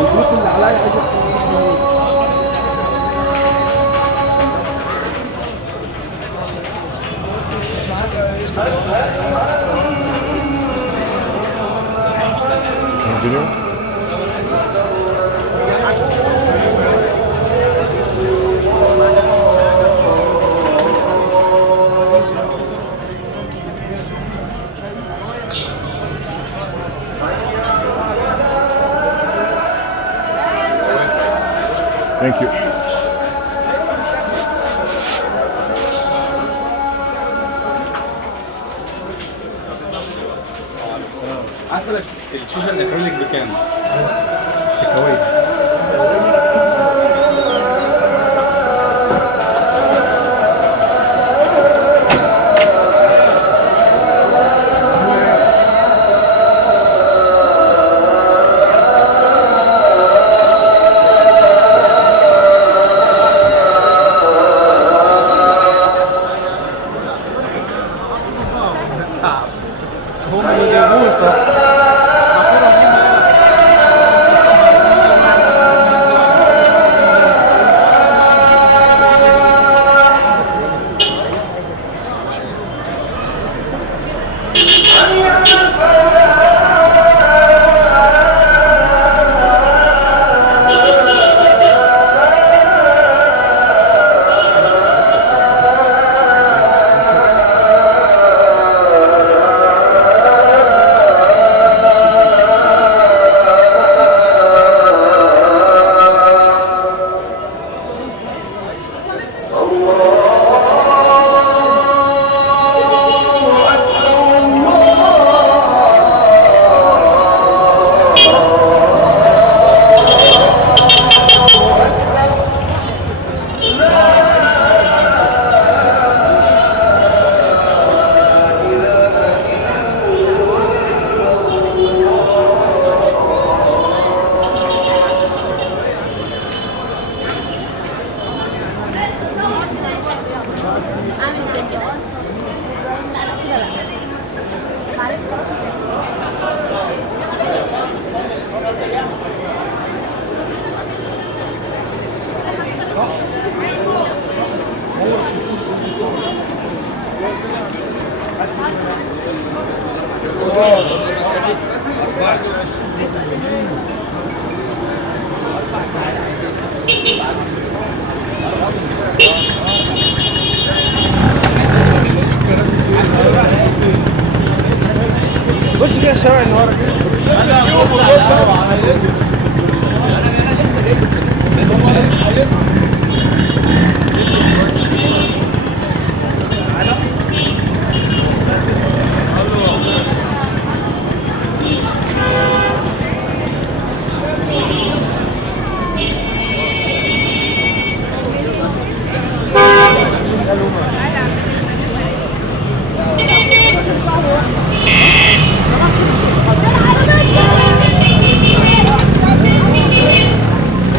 الفلوس اللي عليا ثانك يو. عسلك الشوشه الاكريليك بكام؟ تكاوي. بص كده الشوارع اللي ورا كده.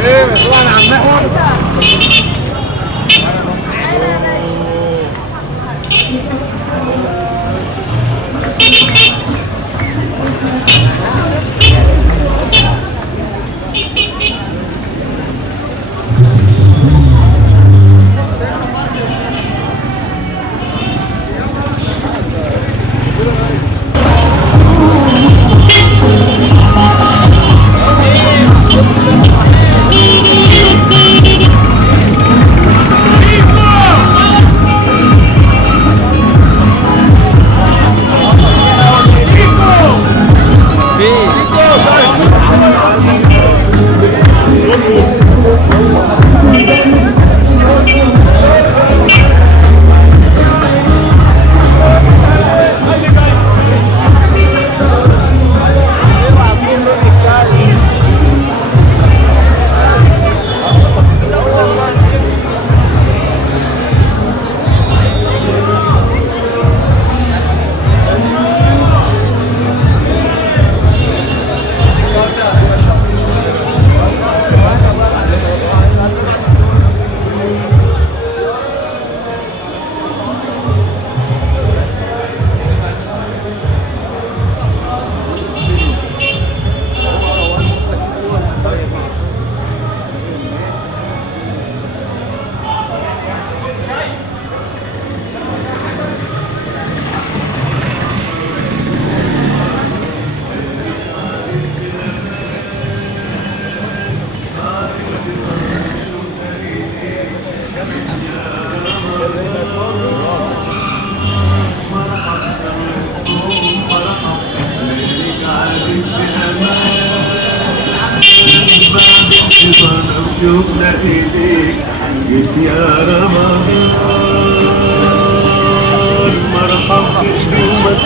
ايه مسؤول عن عم محور؟ Bye. شوقنا إليك جيت يا رمضان مرحب بيومك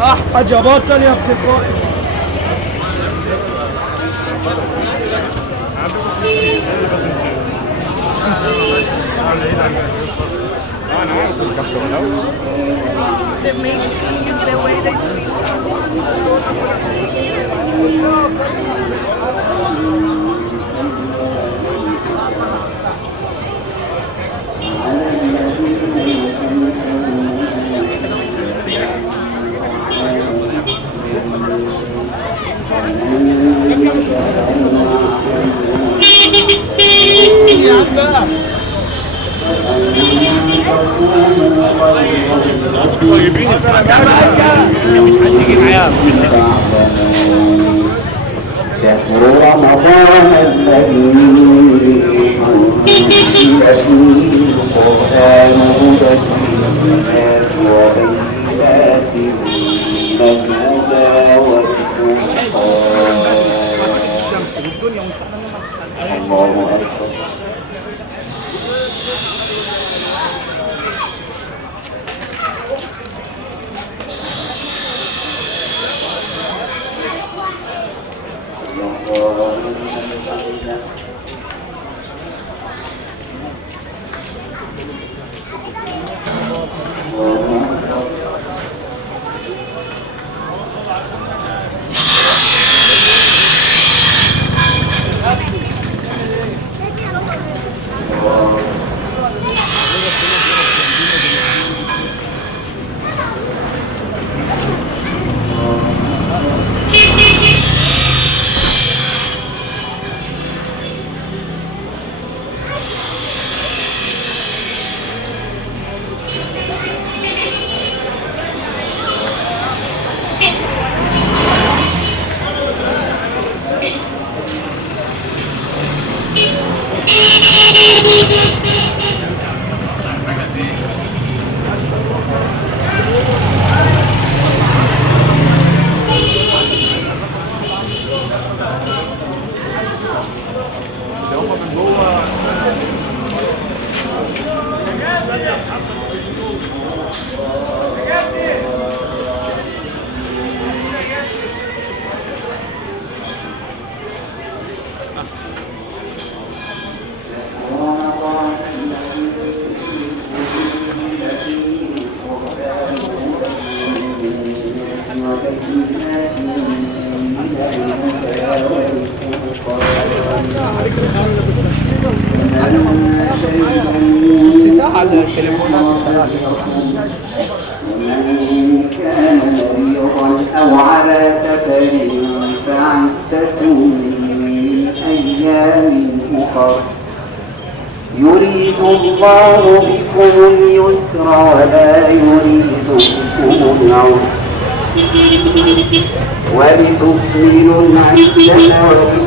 احمد يا بطل يا ابن طيبين مش هتيجي معايا شهر رمضان الذي أنزل فيه القرآن هدى للناس وبينات من الهدى والفرقان الله أكبر نص ساعة على التليفونات ومن كان مريضا أو على سفر فعدة من أيام أخر يريد الله بكم اليسر ولا يريد بكم العسر ولتكملوا العدة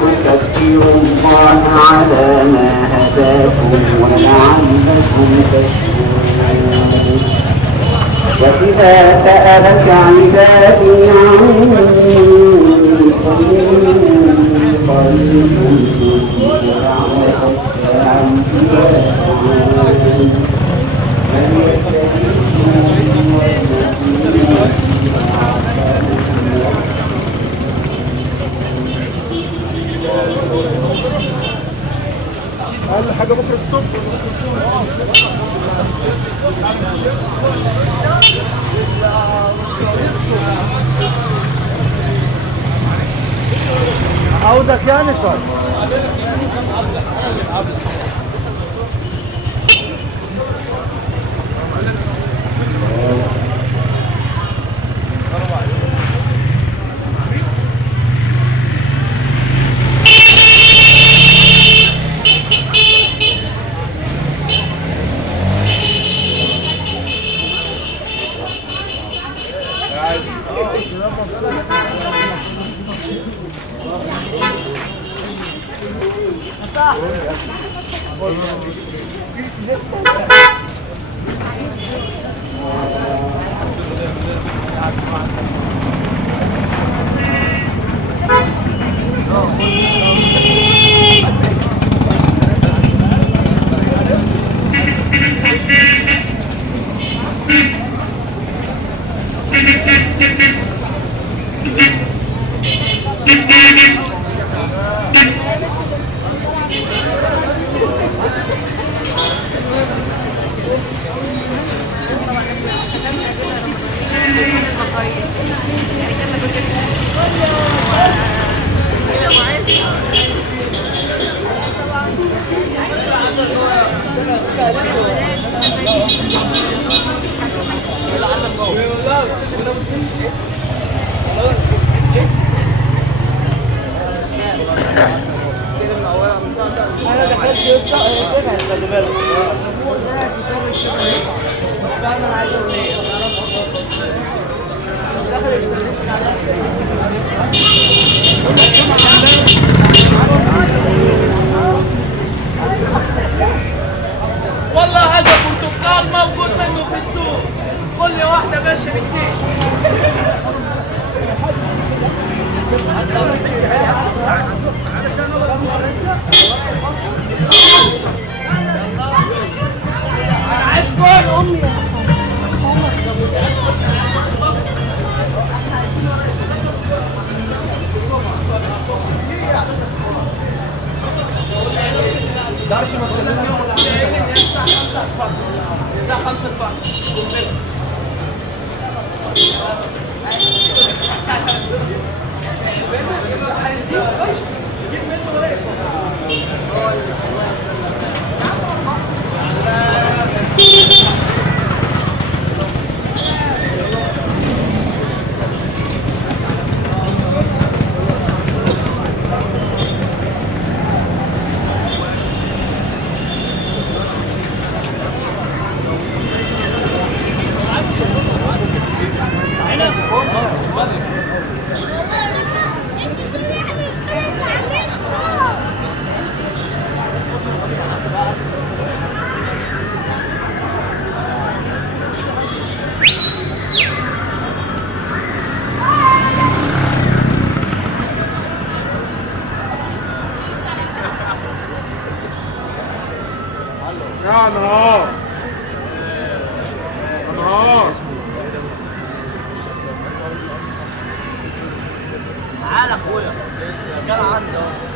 ولتكبروا الله على ما هداكم ولعلكم تشكرون وإذا سألك عبادي عني فإني قريب أقل حاجة بكرة الصبح. عودك يعني طيب. والله هذا برتقال موجود منه في السوق، كل واحدة ماشية باتنين. عايز كل أمي دارش ما تكلمني الساعة 5 الفجر. يا نهار نهار تعال اخويا كان عنده